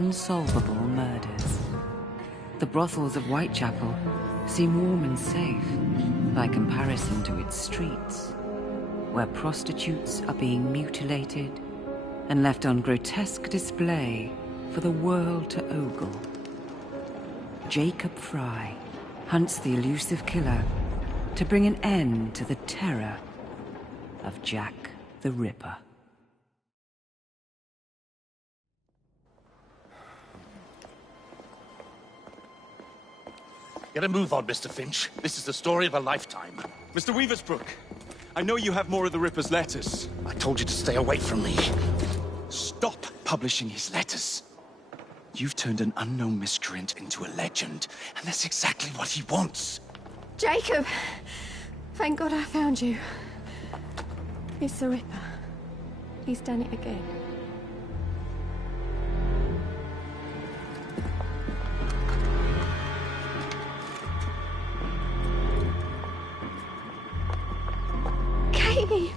unsolvable murders. The brothels of Whitechapel seem warm and safe by comparison to its streets, where prostitutes are being mutilated and left on grotesque display for the world to ogle. Jacob Fry hunts the elusive killer to bring an end to the terror of Jack the Ripper. Get a move on, Mr. Finch. This is the story of a lifetime. Mr. Weaversbrook, I know you have more of the Ripper's letters. I told you to stay away from me. Stop publishing his letters. You've turned an unknown miscreant into a legend, and that's exactly what he wants. Jacob! Thank God I found you. It's the Ripper. He's done it again. Katie!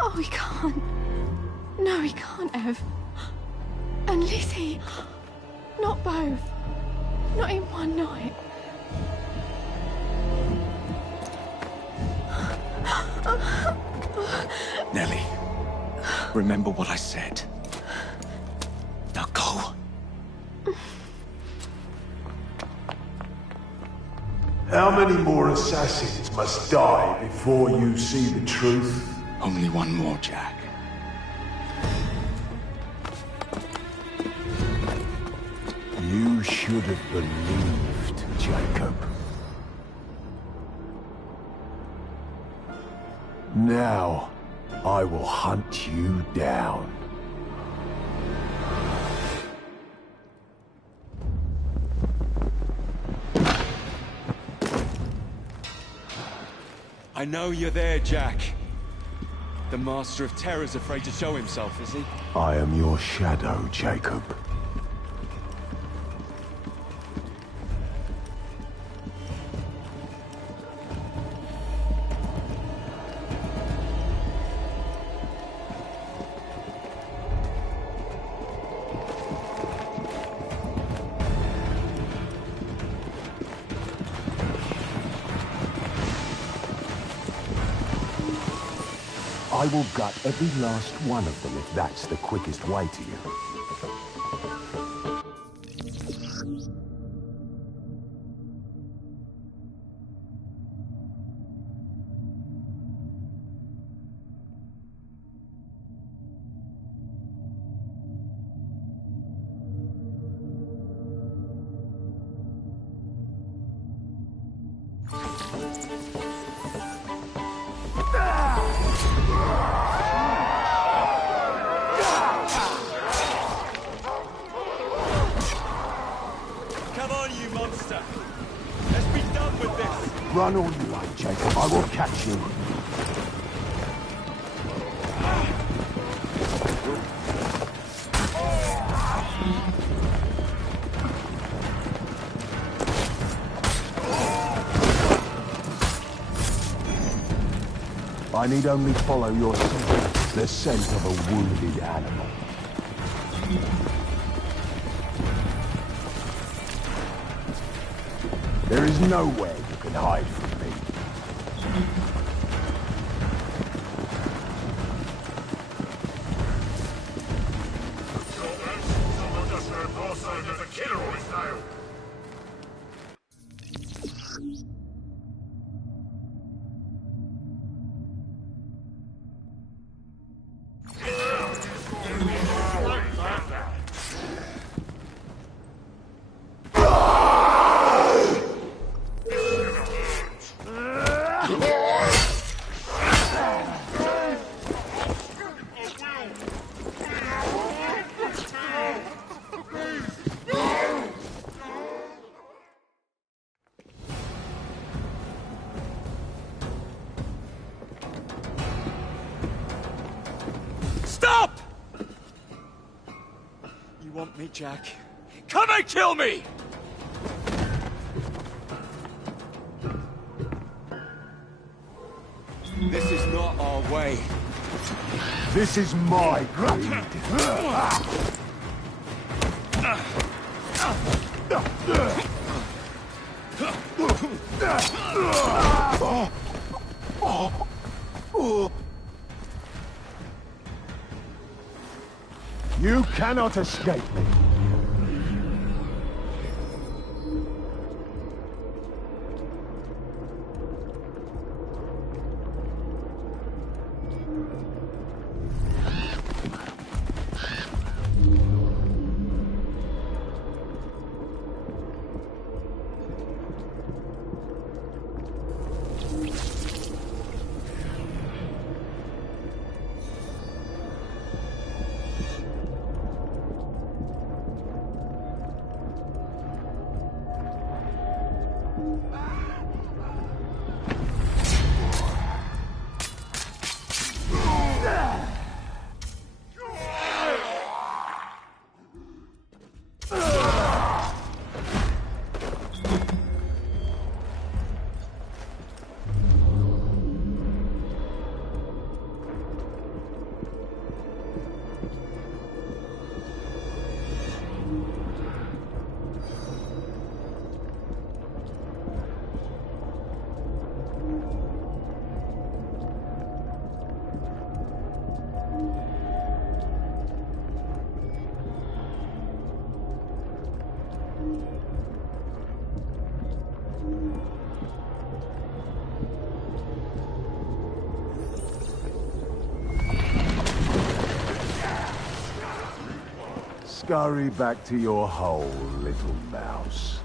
Oh, he can't. No, he can't have. And Lizzie. Not both. Not in one night. Nellie, remember what I said. Now go. How many more assassins must die before you see the truth? Only one more, Jack. You should have believed, Jacob. Now, I will hunt you down. I know you're there, Jack. The Master of Terror's afraid to show himself, is he? I am your shadow, Jacob. I will gut every last one of them if that's the quickest way to you. Run all you like, Jacob. I will catch you. I need only follow your scent, the scent of a wounded animal. There is nowhere you can hide from me. Someone just heard more sign there's a killer on his tail. Stop! You want me, Jack? Come and kill me! This is not our way. This is my breed. You cannot escape me. Scurry back to your hole, little mouse.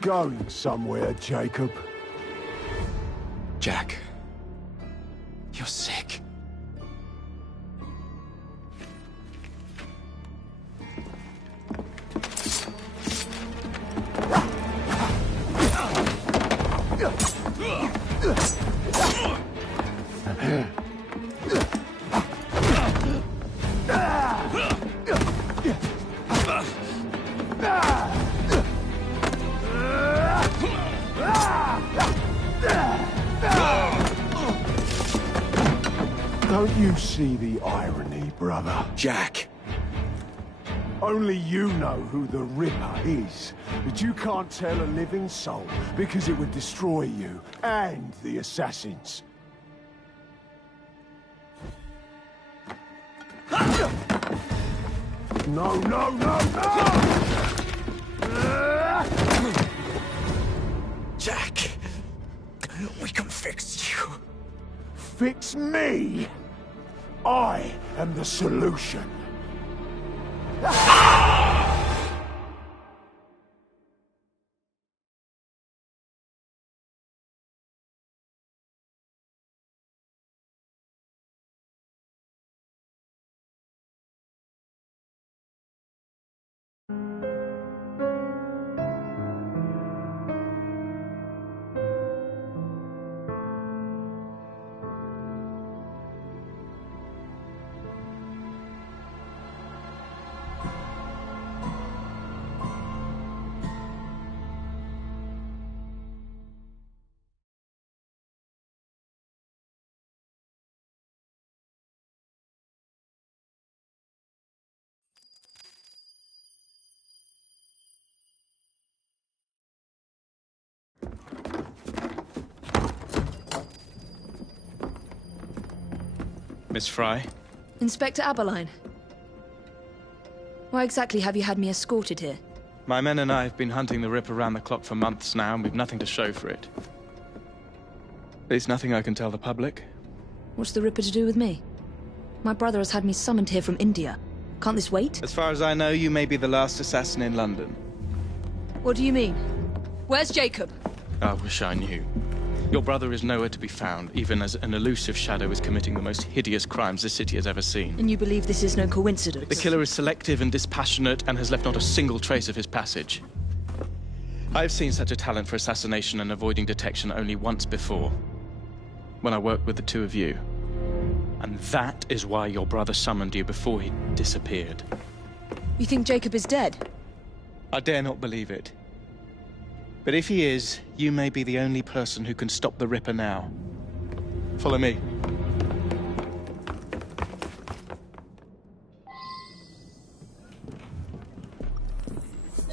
Going somewhere, Jacob? Jack, you're sick. Don't you see the irony, brother? Jack! Only you know who the Ripper is, but you can't tell a living soul because it would destroy you and the assassins. No, no, no, no! Jack! We can fix you. Fix me? I am the solution. Miss Fry? Inspector Aberline. Why exactly have you had me escorted here? My men and I have been hunting the Ripper around the clock for months now, and we've nothing to show for it. There's nothing I can tell the public. What's the Ripper to do with me? My brother has had me summoned here from India. Can't this wait? As far as I know, you may be the last assassin in London. What do you mean? Where's Jacob? I wish I knew. Your brother is nowhere to be found, even as an elusive shadow is committing the most hideous crimes this city has ever seen. And you believe this is no coincidence? The killer is selective and dispassionate and has left not a single trace of his passage. I've seen such a talent for assassination and avoiding detection only once before, when I worked with the two of you. And that is why your brother summoned you before he disappeared. You think Jacob is dead? I dare not believe it. But if he is, you may be the only person who can stop the Ripper now. Follow me.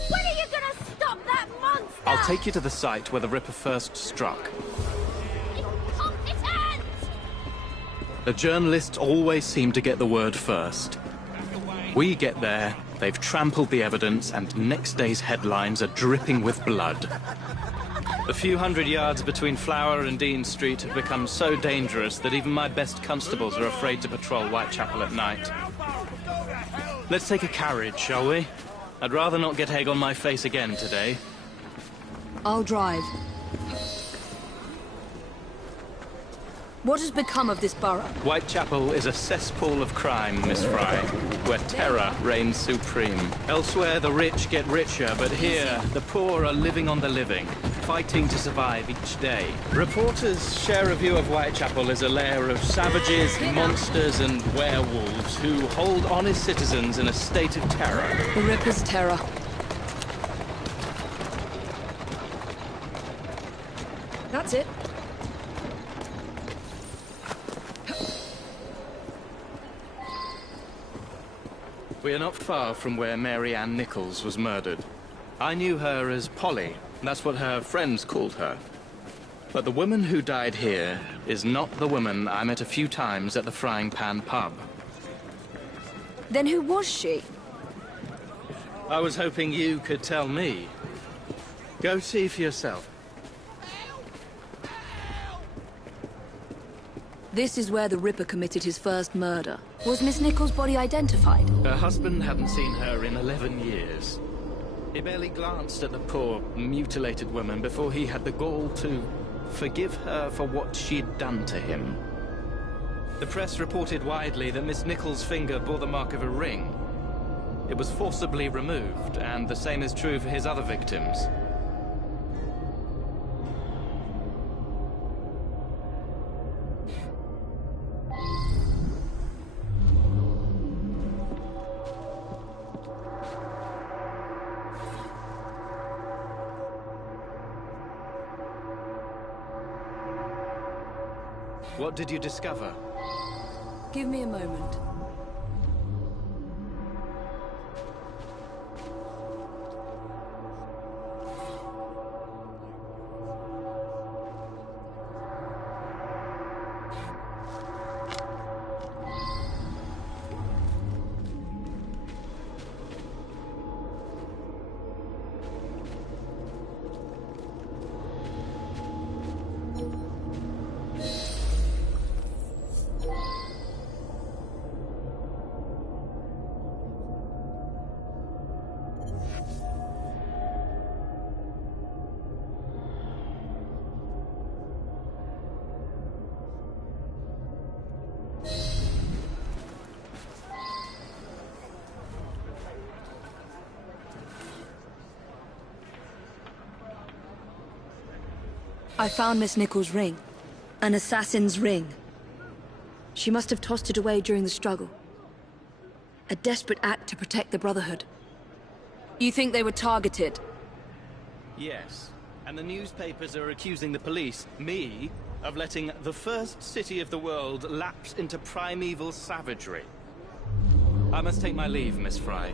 When are you gonna stop that monster? I'll take you to the site where the Ripper first struck. Incompetent! The journalists always seem to get the word first. We get there, they've trampled the evidence, and next day's headlines are dripping with blood. The few hundred yards between Flower and Dean Street have become so dangerous that even my best constables are afraid to patrol Whitechapel at night. Let's take a carriage, shall we? I'd rather not get egg on my face again today. I'll drive. What has become of this borough? Whitechapel is a cesspool of crime, Miss Fry, where terror reigns supreme. Elsewhere, the rich get richer, but here, the poor are living on the living, fighting to survive each day. Reporters share a view of Whitechapel as a lair of savages, monsters, and werewolves who hold honest citizens in a state of terror. The Ripper's terror. That's it. We are not far from where Mary Ann Nichols was murdered. I knew her as Polly. That's what her friends called her. But the woman who died here is not the woman I met a few times at the Frying Pan pub. Then who was she? I was hoping you could tell me. Go see for yourself. This is where the Ripper committed his first murder. Was Miss Nichols' body identified? Her husband hadn't seen her in 11 years. He barely glanced at the poor, mutilated woman before he had the gall to forgive her for what she'd done to him. The press reported widely that Miss Nichols' finger bore the mark of a ring. It was forcibly removed, and the same is true for his other victims. What did you discover? Give me a moment. I found Miss Nichols' ring. An assassin's ring. She must have tossed it away during the struggle. A desperate act to protect the Brotherhood. You think they were targeted? Yes. And the newspapers are accusing the police, me, of letting the first city of the world lapse into primeval savagery. I must take my leave, Miss Fry.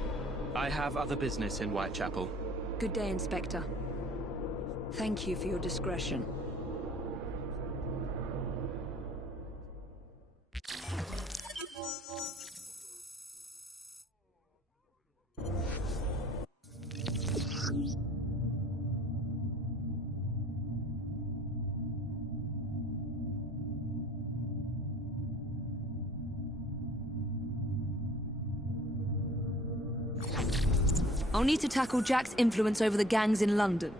I have other business in Whitechapel. Good day, Inspector. Thank you for your discretion. I'll need to tackle Jack's influence over the gangs in London.